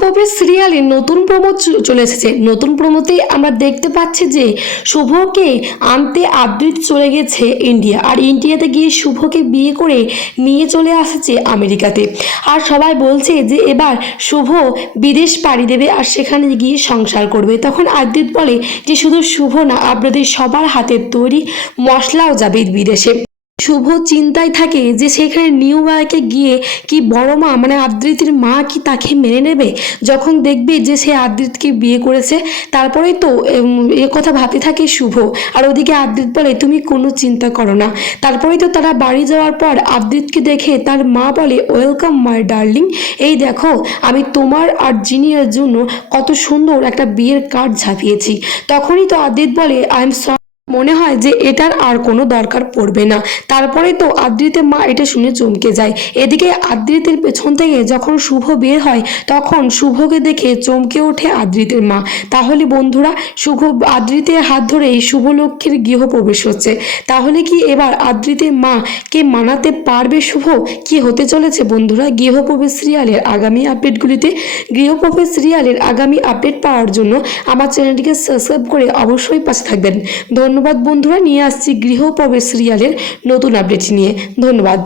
গৃহপ্রবেশ সিরিয়ালে নতুন প্রমো চলে এসেছে। নতুন প্রমোতে আমরা দেখতে পাচ্ছি যে শুভকে আনতে আবৃত চলে গেছে ইন্ডিয়া। আর ইন্ডিয়াতে গিয়ে শুভকে বিয়ে করে নিয়ে চলে আসছে আমেরিকাতে। আর সবাই বলছে যে এবার শুভ বিদেশ পাড়ি দেবে আর সেখানে গিয়ে সংসার করবে। তখন আদ্রিত বলে যে শুধু শুভ না, আপনাদের সবার হাতের তৈরি মশলাও যাবে বিদেশে। শুভ চিন্তায় থাকে যে সেখানে নিউ ইয়র্কে গিয়ে কি বড় মা মানে আদ্রিতের মা কি তাকে মেনে নেবে? যখন দেখবে যে সে আদ্রিতকে বিয়ে করেছে, তারপরেই তো এ কথা ভাবতে থাকে শুভ। আর ওদিকে আদ্রিত বলে, তুমি কোনো চিন্তা করো না। তারপরেই তো তারা বাড়ি যাওয়ার পর আদ্রিতকে দেখে তার মা বলে ওয়েলকাম মাই ডার্লিং এই দেখো, আমি তোমার আর জিনিয়ার জন্য কত সুন্দর একটা বিয়ের কার্ড ঝাঁপিয়েছি। তখনই তো আদ্রিত বলে আই এম মনে হয় যে এটার আর কোনো দরকার পড়বে না। তারপরে তো আদ্রিতের মা এটা শুনে চমকে যায়। এদিকে আদ্রিতের পেছন থেকে যখন শুভ বের হয়, তখন শুভকে দেখে চমকে ওঠে আদ্রিতের মা। তাহলে বন্ধুরা, শুভ, আদ্রিতের হাত ধরে এই শুভলক্ষ্মীর গৃহপ্রবেশ হচ্ছে। তাহলে কি এবার আদ্রিতের মা কে মানাতে পারবে শুভ? কি হতে চলেছে বন্ধুরা? গৃহপ্রবেশ সিরিয়ালের আগামী আপডেটগুলিতে। গৃহপ্রবেশ সিরিয়ালের আগামী আপডেট পাওয়ার জন্য আমার চ্যানেলটিকে সাবস্ক্রাইব করে অবশ্যই পাশে থাকবেন। ধন্যবাদ বন্ধুরা নিয়ে আসছি গৃহপ্রবেশ সিরিয়ালের নতুন আপডেট নিয়ে। ধন্যবাদ।